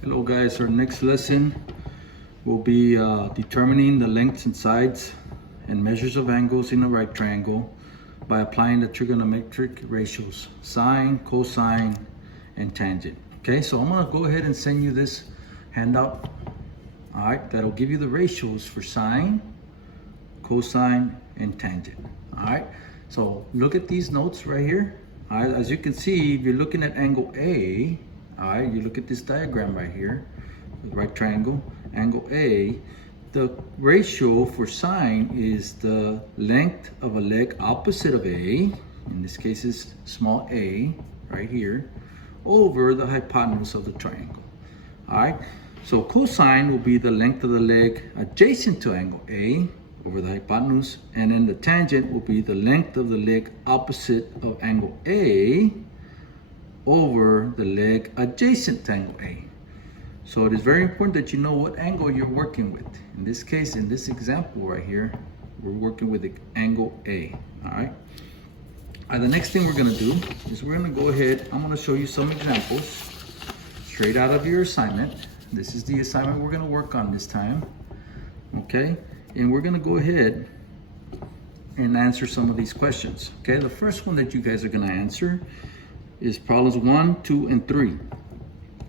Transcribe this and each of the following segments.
Hello guys, our next lesson will be determining the lengths and sides and measures of angles in a right triangle by applying the trigonometric ratios, sine, cosine, and tangent. Okay, so I'm gonna go ahead and send you this handout. All right, that'll give you the ratios for sine, cosine, and tangent. All right, so look at these notes right here. All right, as you can see, if you're looking at angle A, all right, you look at this diagram right here, the right triangle, angle A, the ratio for sine is the length of a leg opposite of A, in this case is small a, right here, over the hypotenuse of the triangle. All right, so cosine will be the length of the leg adjacent to angle A over the hypotenuse, and then the tangent will be the length of the leg opposite of angle A over the leg adjacent to angle A. So it is very important that you know what angle you're working with. In this case, in this example right here, we're working with the angle A, all right? The next thing we're gonna do is we're gonna go ahead, I'm gonna show you some examples straight out of your assignment. This is the assignment we're gonna work on this time, okay? And we're gonna go ahead and answer some of these questions, okay? The first one that you guys are gonna answer is problems 1, 2, and 3,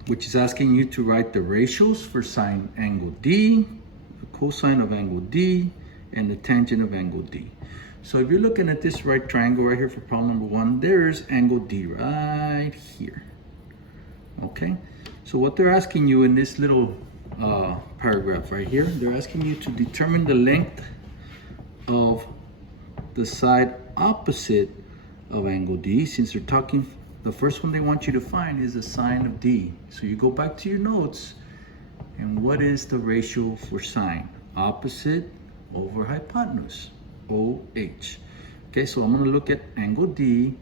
which is asking you to write the ratios for sine angle D, the cosine of angle D, and the tangent of angle D. So if you're looking at this right triangle right here for problem number 1, there's angle D right here, okay? So what they're asking you in this little paragraph right here, they're asking you to determine the length of the side opposite of angle D. Since they're talking, the first one they want you to find is the sine of D. So you go back to your notes, and what is the ratio for sine? Opposite over hypotenuse, OH. Okay, so I'm gonna look at angle D.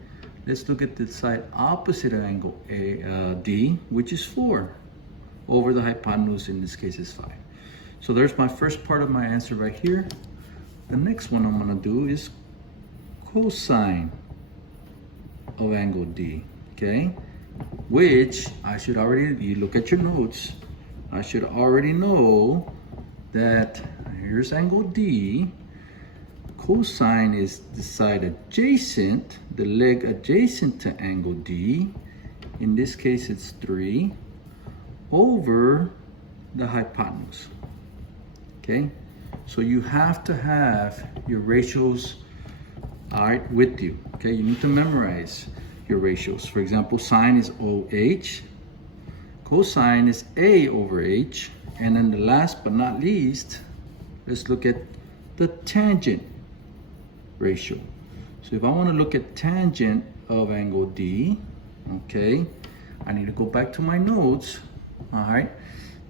Let's look at the side opposite of angle D, which is 4, over the hypotenuse, in this case is 5. So there's my first part of my answer right here. The next one I'm gonna do is cosine of angle D, okay? Which I should already, you look at your notes, I should already know that here's angle D. Cosine is the side adjacent, the leg adjacent to angle D. In this case, it's 3 over the hypotenuse, okay? So you have to have your ratios, all right, with you, okay? You need to memorize your ratios. For example, sine is OH, cosine is A over H, and then the last but not least, let's look at the tangent ratio. So if I want to look at tangent of angle D, okay, I need to go back to my notes, all right?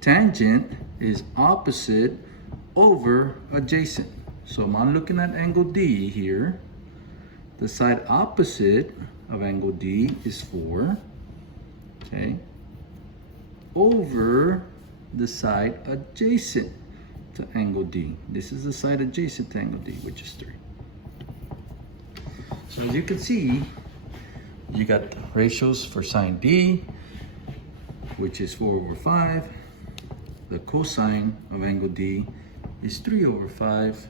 Tangent is opposite over adjacent. So I'm looking at angle D here. The side opposite of angle D is 4, okay, over the side adjacent to angle D. This is the side adjacent to angle D, which is 3. So as you can see, you got ratios for sine D, which is 4 over 5. The cosine of angle D is 3 over 5.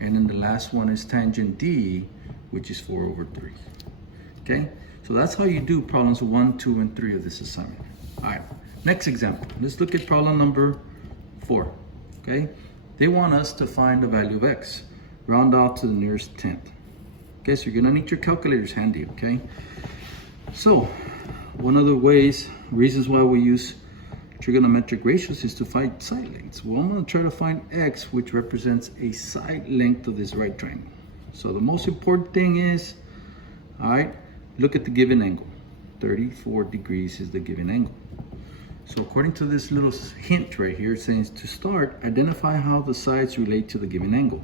And then the last one is tangent D, which is 4 over 3. Okay, so that's how you do problems 1, 2, and 3 of this assignment. All right, next example. Let's look at problem number 4. Okay, they want us to find the value of x. Round out to the nearest tenth. Okay, so you're gonna need your calculators handy, okay? So, one of the reasons why we use trigonometric ratios is to find side lengths. Well, I'm gonna try to find x, which represents a side length of this right triangle. So the most important thing is, all right, look at the given angle. 34 degrees is the given angle. So according to this little hint right here, it says to start, identify how the sides relate to the given angle.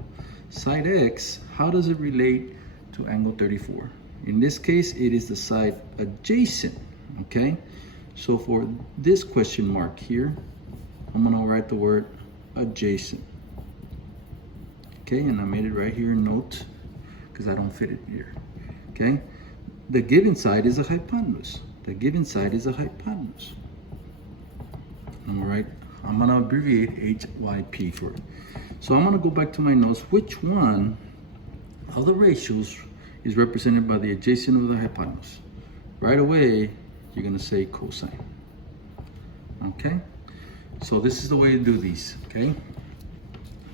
Side x, how does it relate to angle 34? In this case, it is the side adjacent, okay? So for this question mark here, I'm gonna write the word adjacent. Okay, and I made it right here in note because I don't fit it here, okay? The given side is a hypotenuse. The given side is a hypotenuse. I'm gonna abbreviate HYP for it. So I'm gonna go back to my notes. Which one of the ratios is represented by the adjacent of the hypotenuse? Right away, you're gonna say cosine. Okay? So this is the way to do these, okay?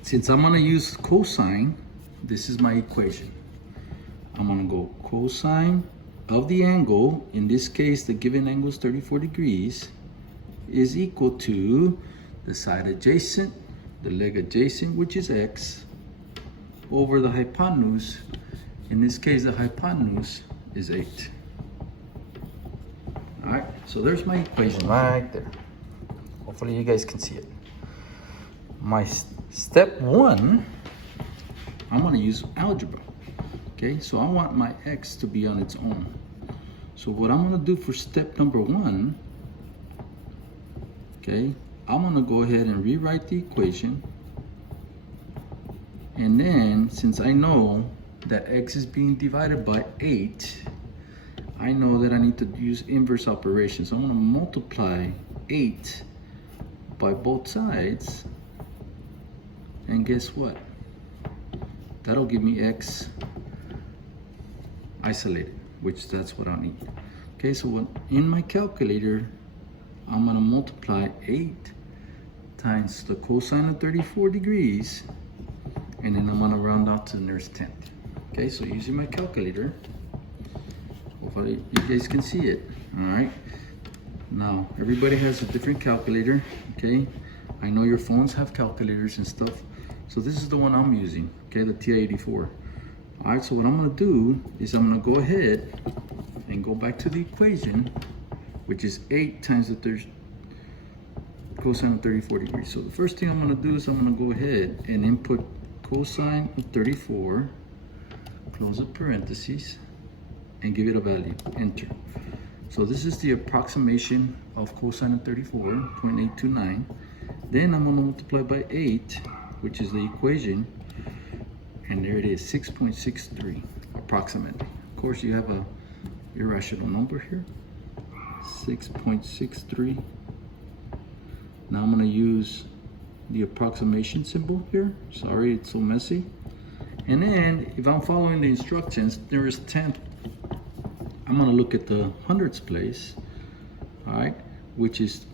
Since I'm gonna use cosine, this is my equation. I'm gonna go cosine of the angle, in this case, the given angle is 34 degrees, is equal to the side adjacent, the leg adjacent, which is x, over the hypotenuse. In this case, the hypotenuse is 8. All right, so there's my equation right there. Hopefully you guys can see it. My step 1, I'm gonna use algebra. Okay, so I want my x to be on its own. So what I'm gonna do for step number 1, okay, I'm gonna go ahead and rewrite the equation. And then, since I know that x is being divided by 8, I know that I need to use inverse operations. So I'm gonna multiply 8 by both sides. And guess what? That'll give me x isolated, which that's what I need. Okay, so in my calculator, I'm gonna multiply 8 times the cosine of 34 degrees, and then I'm gonna round out to the nearest tenth. Okay, so using my calculator, hopefully you guys can see it. All right, now everybody has a different calculator. Okay, I know your phones have calculators and stuff, so this is the one I'm using, okay, the TI-84. All right, so what I'm gonna do is I'm gonna go ahead and go back to the equation, which is 8 times the cosine of 34 degrees. So the first thing I'm gonna do is I'm gonna go ahead and input cosine of 34, close the parentheses, and give it a value, enter. So this is the approximation of cosine of 34, 0.829. Then I'm gonna multiply by 8, which is the equation, and there it is, 6.63 approximately. Of course, you have a irrational number here, 6.63. Now I'm gonna use the approximation symbol here. Sorry, it's so messy. And then if I'm following the instructions, there is 10th. I'm gonna look at the hundredths place, all right, which is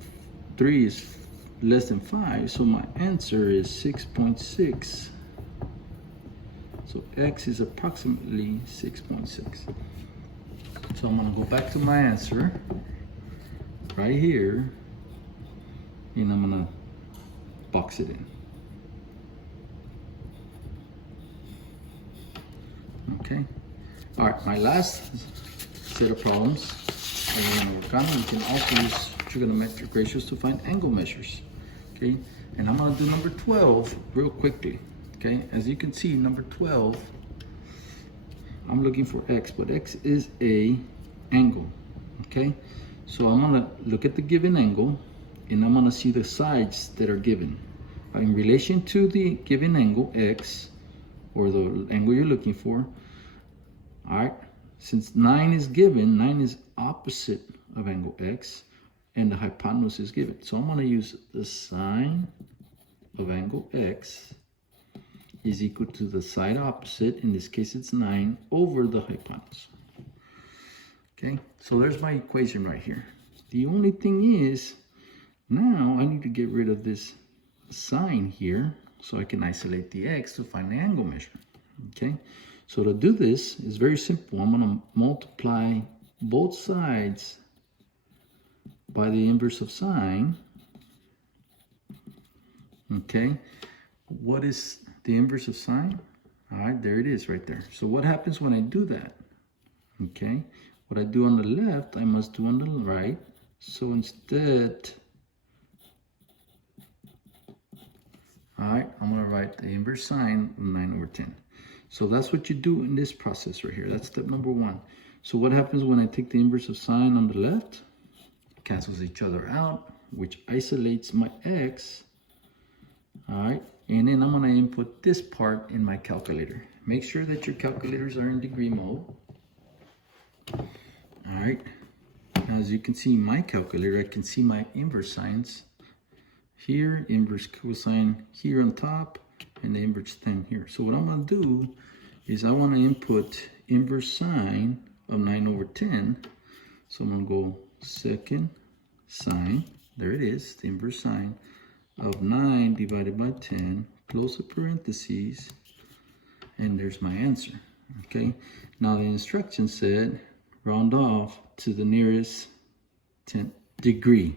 3 is less than 5, so my answer is 6.6. So x is approximately 6.6. So I'm gonna go back to my answer right here, and I'm gonna box it in. Okay. All right, my last set of problems that we're gonna work on, we can also use trigonometric ratios to find angle measures. Okay, and I'm gonna do number 12 real quickly. Okay, as you can see, number 12, I'm looking for x, but x is a angle. Okay, so I'm gonna look at the given angle, and I'm gonna see the sides that are given in relation to the given angle x, or the angle you're looking for. All right, since 9 is given, 9 is opposite of angle x, and the hypotenuse is given. So I'm gonna use the sine of angle x is equal to the side opposite, in this case it's 9, over the hypotenuse. Okay, so there's my equation right here. The only thing is, now I need to get rid of this sign here so I can isolate the x to find the angle measurement. Okay, so to do this is very simple. I'm going to multiply both sides by the inverse of sine. Okay, what is the inverse of sine? All right, there it is right there. So what happens when I do that? Okay, what I do on the left, I must do on the right. So instead, all right, I'm gonna write the inverse sine of 9 over 10. So that's what you do in this process right here. That's step number 1. So what happens when I take the inverse of sine on the left? It cancels each other out, which isolates my x. All right, and then I'm gonna input this part in my calculator. Make sure that your calculators are in degree mode. All right, now as you can see in my calculator, I can see my inverse sines here, inverse cosine here on top, and the inverse tan here. So what I'm gonna do is I wanna input inverse sine of 9 over 10. So I'm gonna go second sine, there it is, the inverse sine of 9 divided by 10, close the parentheses, and there's my answer, okay? Now the instruction said, round off to the nearest 10th degree.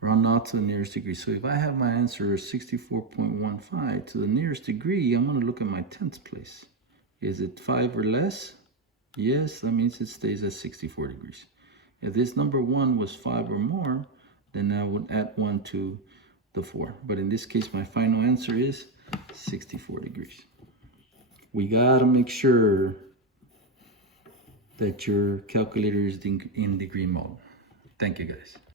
Round off to the nearest degree. So if I have my answer as 64.15 to the nearest degree, I'm gonna look at my 10th place. Is it 5 or less? Yes, that means it stays at 64 degrees. If this number 1 was 5 or more, then I would add 1 to the 4. But in this case, my final answer is 64 degrees. We gotta make sure that your calculator is in degree mode. Thank you, guys.